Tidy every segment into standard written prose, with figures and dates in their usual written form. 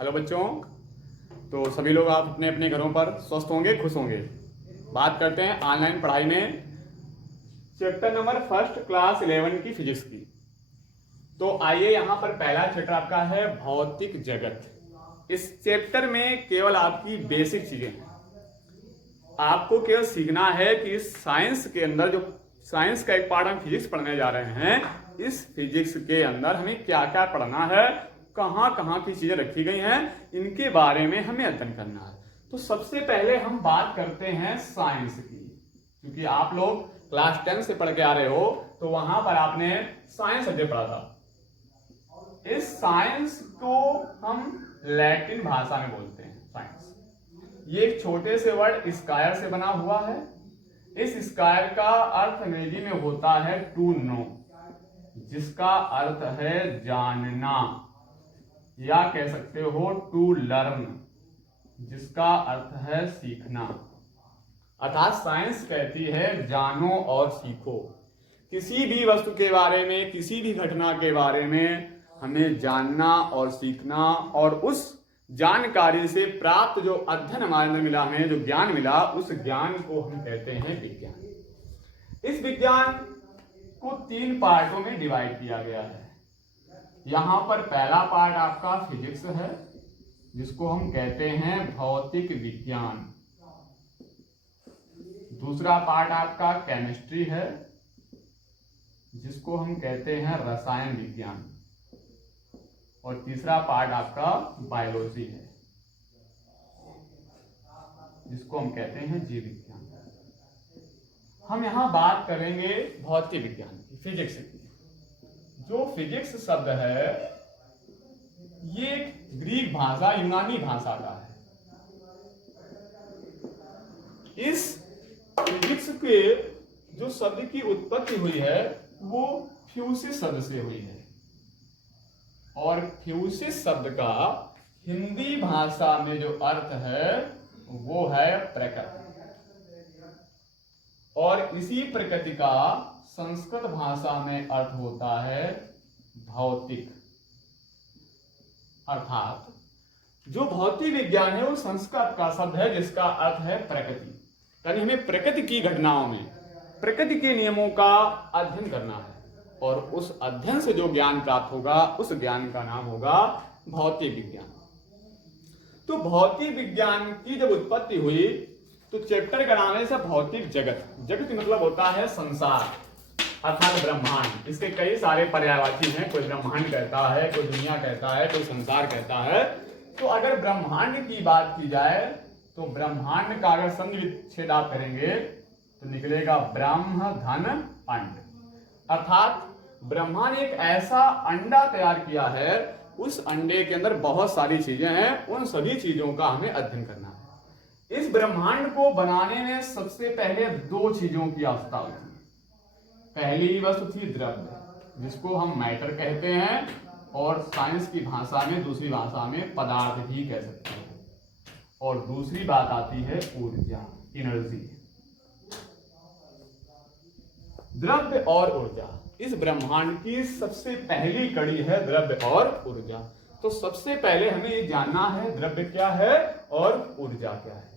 Hello बच्चों। तो सभी लोग आप अपने अपने घरों पर स्वस्थ होंगे, खुश होंगे। बात करते हैं ऑनलाइन पढ़ाई में चैप्टर नंबर फर्स्ट क्लास 11 की फिजिक्स की। तो आइए, यहाँ पर पहला चैप्टर आपका है भौतिक जगत। इस चैप्टर में केवल आपकी बेसिक चीजें हैं। आपको केवल सीखना है कि इस साइंस के अंदर, जो साइंस का एक पार्ट हम फिजिक्स पढ़ने जा रहे हैं, इस फिजिक्स के अंदर हमें क्या क्या पढ़ना है, कहाँ कहाँ की चीजें रखी गई हैं, इनके बारे में हमें अध्ययन करना है। तो सबसे पहले हम बात करते हैं साइंस की। क्योंकि आप लोग क्लास 10 से पढ़ के आ रहे हो, तो वहां पर आपने साइंस सब्जेक्ट पढ़ा था। इस साइंस को हम लैटिन भाषा में बोलते हैं साइंस। ये एक छोटे से वर्ड स्कायर से बना हुआ है। इस स्कायर का अर्थ अंग्रेजी में होता है टू नो, जिसका अर्थ है जानना, या कह सकते हो टू लर्न, जिसका अर्थ है सीखना। अर्थात साइंस कहती है जानो और सीखो। किसी भी वस्तु के बारे में, किसी भी घटना के बारे में हमें जानना और सीखना, और उस जानकारी से प्राप्त जो अध्ययन हमारे अंदर मिला, हमें जो ज्ञान मिला, उस ज्ञान को हम कहते हैं विज्ञान। इस विज्ञान को 3 पार्टों में डिवाइड किया गया है। यहां पर पहला पार्ट आपका फिजिक्स है, जिसको हम कहते हैं भौतिक विज्ञान। दूसरा पार्ट आपका केमिस्ट्री है, जिसको हम कहते हैं रसायन विज्ञान। और तीसरा पार्ट आपका बायोलॉजी है, जिसको हम कहते हैं जीव विज्ञान। हम यहां बात करेंगे भौतिक विज्ञान की, फिजिक्स की। जो फिजिक्स शब्द है, ये ग्रीक भाषा, यूनानी भाषा का है। इस फिजिक्स के जो शब्द की उत्पत्ति हुई है, वो फ्यूसिस शब्द से हुई है। और फ्यूसिस शब्द का हिंदी भाषा में जो अर्थ है, वो है प्रकृति। और इसी प्रकृति का संस्कृत भाषा में अर्थ होता है भौतिक। अर्थात जो भौतिक विज्ञान है, वो संस्कृत का शब्द है, जिसका अर्थ है प्रकृति। यानी हमें प्रकृति की घटनाओं में, प्रकृति के नियमों का अध्ययन करना है, और उस अध्ययन से जो ज्ञान प्राप्त होगा, उस ज्ञान का नाम होगा भौतिक विज्ञान। तो भौतिक विज्ञान की जब उत्पत्ति हुई, तो चैप्टर का नाम है सब भौतिक जगत। जगत मतलब होता है संसार, अर्थात ब्रह्मांड। इसके कई सारे पर्यायवाची हैं। कोई ब्रह्मांड कहता है, कोई दुनिया कहता है, कोई संसार कहता है। तो अगर ब्रह्मांड की बात की जाए, तो ब्रह्मांड का अगर संधि विच्छेद आप करेंगे, तो निकलेगा ब्रह्म धन अंड। अर्थात ब्रह्मा ने एक ऐसा अंडा तैयार किया है, उस अंडे के अंदर बहुत सारी चीजें हैं, उन सभी चीजों का हमें अध्ययन करना है। इस ब्रह्मांड को बनाने में सबसे पहले 2 चीजों की आवश्यकता होती है। पहली वस्तु थी द्रव्य, जिसको हम मैटर कहते हैं, और साइंस की भाषा में, दूसरी भाषा में पदार्थ भी कह सकते हैं। और दूसरी बात आती है ऊर्जा, एनर्जी। द्रव्य और ऊर्जा इस ब्रह्मांड की सबसे पहली कड़ी है, द्रव्य और ऊर्जा। तो सबसे पहले हमें ये जानना है द्रव्य क्या है और ऊर्जा क्या है।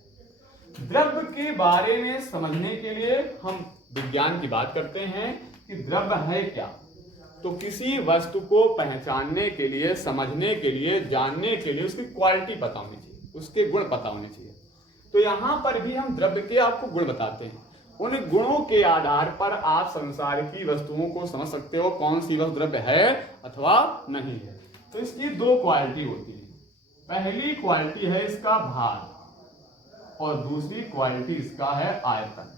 द्रव्य के बारे में समझने के लिए हम विज्ञान की बात करते हैं कि द्रव्य है क्या। तो किसी वस्तु को पहचानने के लिए, समझने के लिए, जानने के लिए उसकी क्वालिटी पता होनी चाहिए, उसके गुण पता होने चाहिए। तो यहां पर भी हम द्रव्य के आपको गुण बताते हैं। उन गुणों के आधार पर आप संसार की वस्तुओं को समझ सकते हो, कौन सी वस्तु द्रव्य है अथवा नहीं है। तो इसकी 2 क्वालिटी होती है। पहली क्वालिटी है इसका भार, और दूसरी क्वालिटी इसका है आयतन।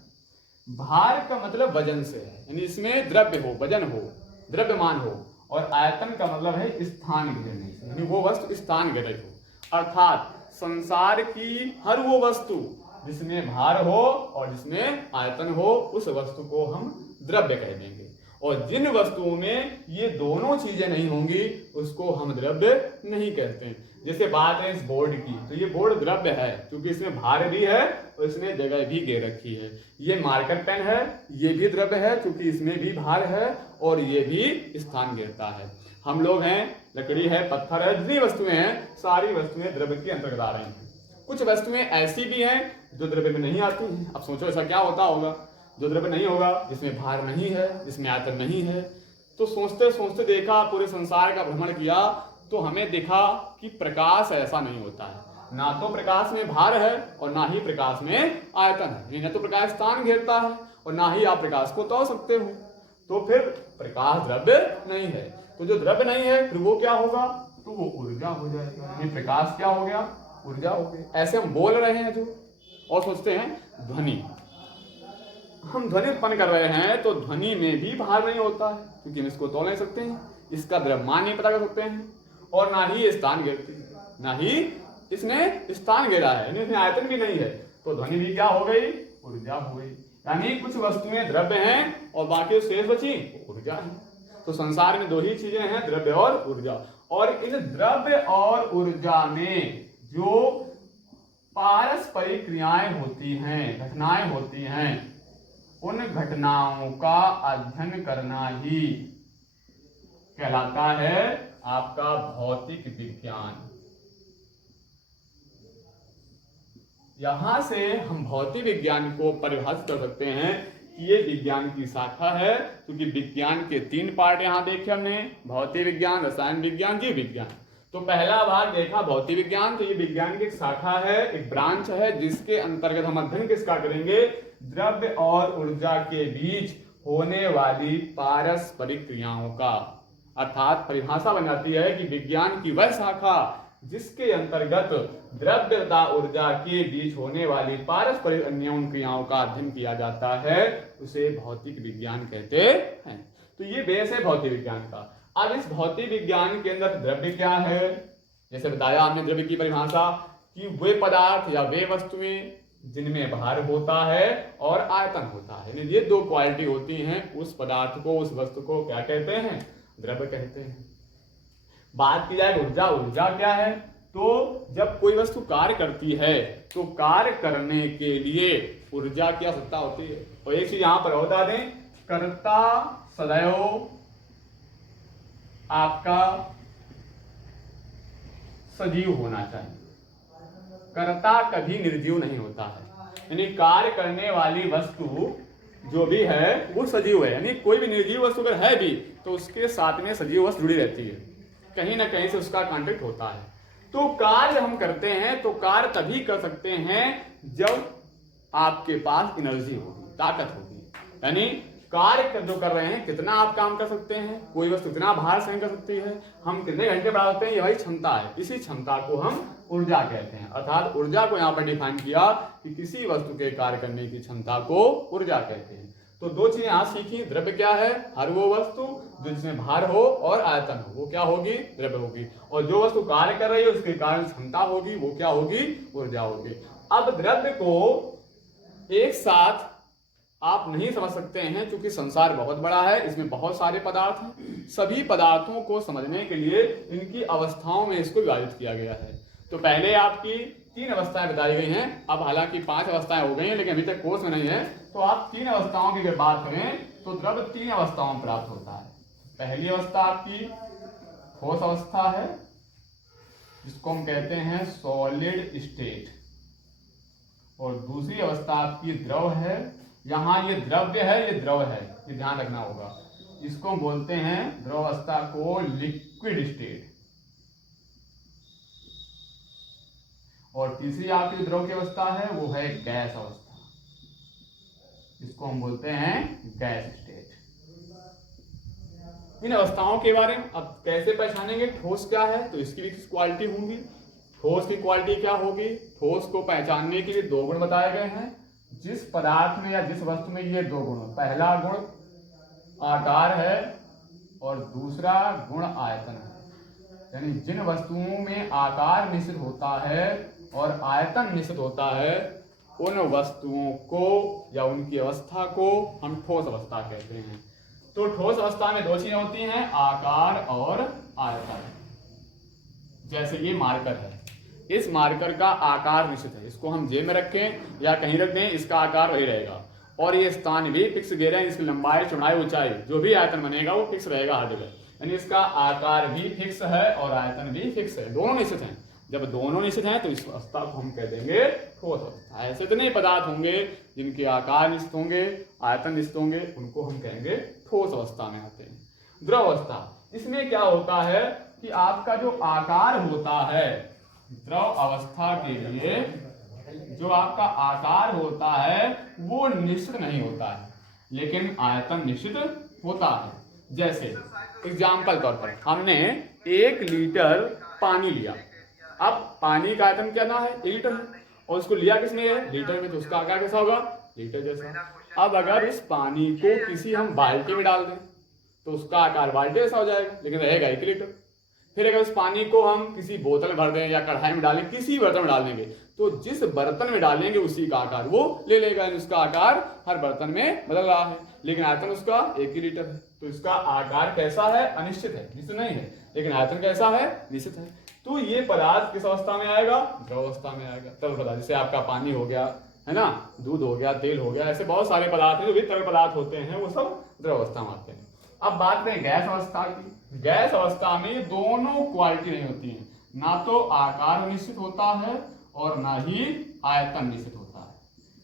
भार का मतलब वजन से है, यानी इसमें द्रव्य हो, वजन हो, द्रव्यमान हो। और आयतन का मतलब है स्थान घेरने से, यानी वो वस्तु स्थान घेरे हो। अर्थात संसार की हर वो वस्तु जिसमें भार हो और जिसमें आयतन हो, उस वस्तु को हम द्रव्य कह देंगे। और जिन वस्तुओं में ये दोनों चीजें नहीं होंगी, उसको हम द्रव्य नहीं कहते हैं। जैसे बात है इस बोर्ड की, तो ये बोर्ड द्रव्य है, क्योंकि इसमें भार भी है और इसने जगह भी घेर रखी है। ये मार्कर पेन है, ये भी द्रव्य है, क्योंकि इसमें भी भार है और ये भी स्थान घेरता है। हम लोग हैं लकड़ी है, पत्थर है, जितनी वस्तुएं हैं सारी वस्तुएं द्रव्य के अंतर्गत आ रही हैं। कुछ वस्तुएं ऐसी भी हैं जो द्रव्य में नहीं आती हैं। अब सोचो ऐसा क्या होता होगा जो द्रव्य नहीं होगा, जिसमें भार नहीं है, जिसमें आयतन नहीं है। तो सोचते सोचते देखा, पूरे संसार का भ्रमण किया तो हमें दिखा कि प्रकाश ऐसा नहीं होता है। ना तो प्रकाश में भार है और ना ही प्रकाश में आयतन है। न तो प्रकाश स्थान घेरता है और ना ही आप प्रकाश को तोड़ सकते हो। तो फिर प्रकाश द्रव्य नहीं है। तो जो द्रव्य नहीं है फिर वो क्या होगा, तो वो ऊर्जा हो जाएगा। ये प्रकाश क्या हो गया, ऊर्जा हो गई। ऐसे हम बोल रहे हैं जो, और सोचते हैं ध्वनि, हम ध्वनि उत्पन्न कर रहे हैं तो ध्वनि में भी भार नहीं होता है, क्योंकि हम इसको तोड़ नहीं सकते हैं, इसका द्रव्यमान नहीं पता कर सकते हैं, और ना ही ये स्थान घेरती है, ना ही इसने स्थान घेरा है, इसमें आयतन भी नहीं है। तो ध्वनि भी क्या हो गई, ऊर्जा हो गई। यानी कुछ वस्तुएं द्रव्य हैं और बाकी शेष बची ऊर्जा है। तो संसार में दो ही चीजें हैं, द्रव्य और ऊर्जा। और इन द्रव्य और ऊर्जा में जो पारस्परिक क्रियाएं होती हैं, घटनाएं होती हैं, उन घटनाओं का अध्ययन करना ही कहलाता है आपका भौतिक विज्ञान। यहां से हम भौतिक विज्ञान को परिभाषित कर सकते हैं कि ये विज्ञान की शाखा है, क्योंकि विज्ञान के 3 पार्ट यहां देखे हमने, भौतिक विज्ञान, रसायन विज्ञान, जीव विज्ञान। तो पहला भाग देखा भौतिक विज्ञान, तो ये विज्ञान की एक शाखा है, एक ब्रांच है, जिसके अंतर्गत हम अध्ययन किसका करेंगे, द्रव्य और ऊर्जा के बीच होने वाली पारस्परिक क्रियाओं का। अर्थात परिभाषा बन जाती है कि विज्ञान की वह शाखा जिसके अंतर्गत द्रव्य तथा ऊर्जा के बीच होने वाली पारस्परिक अन्योन्य क्रियाओं का अध्ययन किया जाता है, उसे भौतिक विज्ञान कहते हैं। तो ये बेस है भौतिक विज्ञान का। अब इस भौतिक विज्ञान के अंदर द्रव्य क्या है, जैसे बताया हमने द्रव्य की परिभाषा कि वे पदार्थ या वे वस्तुएं जिनमें भार होता है और आयतन होता है। ये 2 क्वालिटी होती हैं, उस पदार्थ को, उस वस्तु को क्या कहते हैं, द्रव्य कहते हैं। बात की जाए ऊर्जा, ऊर्जा क्या है, तो जब कोई वस्तु कार्य करती है तो कार्य करने के लिए ऊर्जा की आवश्यकता होती है। और एक चीज यहां पर और बता दें, कर्ता सदैव आपका सजीव होना चाहिए, कर्ता कभी निर्जीव नहीं होता है। यानी कार्य करने वाली वस्तु जो भी है वो सजीव है। यानी कोई भी निर्जीव वस्तु अगर है भी तो उसके साथ में सजीव वस्तु जुड़ी रहती है, कहीं ना कहीं से उसका कांटेक्ट होता है। तो कार्य हम करते हैं तो कार्य तभी कर सकते हैं जब आपके पास एनर्जी होगी, ताकत होगी। यानी कार्य जो कर रहे हैं, कितना आप काम कर सकते हैं, कोई वस्तु कितना भार सहन कर सकती है, हम कितने घंटे बढ़ा सकते हैं, ये भाई क्षमता है। इसी क्षमता को हम ऊर्जा कहते हैं। अर्थात ऊर्जा को यहाँ पर डिफाइन किया कि किसी वस्तु के कार्य करने की क्षमता को ऊर्जा कहते हैं। तो 2 चीजें यहाँ सीखी, द्रव्य क्या है, हर वो वस्तु जो जिसमें भार हो और आयतन हो, वो क्या होगी, द्रव्य होगी। और जो वस्तु कार्य कर रही है उसके कारण क्षमता होगी, वो क्या होगी, ऊर्जा होगी। अब द्रव्य को एक साथ आप नहीं समझ सकते हैं, क्योंकि संसार बहुत बड़ा है, इसमें बहुत सारे पदार्थ हैं। सभी पदार्थों को समझने के लिए इनकी अवस्थाओं में इसको विभाजित किया गया है। तो पहले आपकी 3 अवस्थाएं बताई गई हैं, अब हालांकि 5 अवस्थाएं हो गई हैं, लेकिन अभी तक कोर्स में नहीं है। तो आप 3 अवस्थाओं की अगर बात करें तो द्रव्य 3 अवस्थाओं में प्राप्त होता है। पहली अवस्था आपकी ठोस अवस्था है, जिसको हम कहते हैं सॉलिड स्टेट, और दूसरी अवस्था आपकी द्रव है। यहाँ ये द्रव्य है, ये द्रव है, ये ध्यान रखना होगा। इसको बोलते हैं द्रव अवस्था को लिक्विड स्टेट। और तीसरी आपकी द्रव की अवस्था है वो है गैस अवस्था, इसको हम बोलते हैं गैस स्टेट। इन अवस्थाओं के बारे में अब कैसे पहचानेंगे, ठोस क्या है, तो इसकी भी क्वालिटी होंगी। ठोस की क्वालिटी क्या होगी, ठोस को पहचानने के लिए 2 गुण बताए गए हैं। जिस पदार्थ में या जिस वस्तु में ये 2 गुण, पहला गुण आकार है और दूसरा गुण आयतन है। यानी जिन वस्तुओं में आकार निश्चित होता है और आयतन निश्चित होता है, उन वस्तुओं को या उनकी अवस्था को हम ठोस अवस्था कहते हैं। तो ठोस अवस्था में 2 चीजें होती हैं, आकार और आयतन। जैसे ये मार्कर है, इस मार्कर का आकार निश्चित है, इसको हम जेब में रखें या कहीं रख दें, इसका आकार वही रहेगा। और ये स्थान भी फिक्स घेरे हैं, इसकी लंबाई, चौड़ाई, ऊंचाई, जो भी आयतन बनेगा वो फिक्स रहेगा हर जगह। यानी इसका आकार भी फिक्स है और आयतन भी फिक्स है, दोनों निश्चित हैं। जब दोनों निश्चित हैं तो इस अवस्था को हम कह देंगे ठोस अवस्था। ऐसे इतने पदार्थ होंगे जिनके आकार निश्चित होंगे, आयतन निश्चित होंगे, उनको हम कहेंगे ठोस अवस्था में आते हैं। द्रव अवस्था, इसमें क्या होता है कि आपका जो आकार होता है द्रव अवस्था के लिए, जो आपका आकार होता है वो निश्चित नहीं होता है, लेकिन आयतन निश्चित होता है। जैसे एग्जाम्पल तौर पर हमने 1 लीटर पानी लिया, अब पानी का आयतन क्या ना है 1 लीटर है, और उसको लिया किसने है लीटर में, तो उसका आकार कैसा होगा लीटर जैसा। अब अगर इस पानी को किसी हम बाल्टी में डाल दें तो उसका आकार बाल्टी जैसा हो जाएगा, लेकिन रहेगा 1 लीटर। फिर अगर उस पानी को हम किसी बोतल में भर दें या कढ़ाई में डालें, किसी बर्तन में डाल देंगे, तो जिस बर्तन में डालेंगे उसी का आकार वो ले लेगा। उसका आकार हर बर्तन में बदल रहा है, लेकिन आयतन उसका 1 ही लीटर है। तो इसका आकार कैसा है अनिश्चित है, निश्चित नहीं है, लेकिन आयतन कैसा है निश्चित है। तो ये पदार्थ किस अवस्था में आएगा, द्रव अवस्था में आएगा। तरल पदार्थ जैसे आपका पानी हो गया है ना, दूध हो गया, तेल हो गया, ऐसे बहुत सारे पदार्थ हैं जो भी तरल पदार्थ होते हैं, वो सब द्रव अवस्था में आते हैं। अब बात करें गैस अवस्था की। गैस अवस्था में दोनों क्वालिटी नहीं होती है, ना तो आकार निश्चित होता है और ना ही आयतन निश्चित होता है,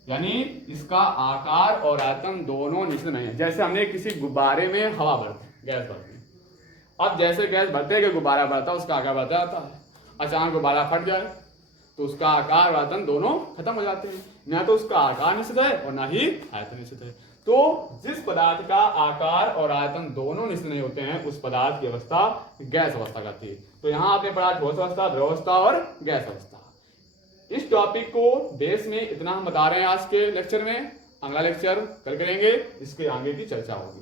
यानी इसका आकार और आयतन दोनों निश्चित नहीं है। जैसे हमने किसी गुब्बारे में हवा भरती, गैस भरती, अब जैसे गैस भरते कि गुब्बारा बढ़ता है उसका आकार बढ़ता जाता है, अचानक गुब्बारा फट जाए तो उसका आकार और आयतन दोनों खत्म हो जाते हैं, ना तो उसका आकार निश्चित है और ना ही आयतन निश्चित है। तो जिस पदार्थ का आकार और आयतन दोनों निश्चित नहीं होते हैं उस पदार्थ की अवस्था गैस अवस्था कहती है। तो यहाँ आपने पढ़ा ठोस अवस्था, द्रव अवस्था और गैस अवस्था। इस टॉपिक को बेस में इतना हम बता रहे हैं आज के लेक्चर में, अगला लेक्चर कल करेंगे, इसके आगे की चर्चा होगी।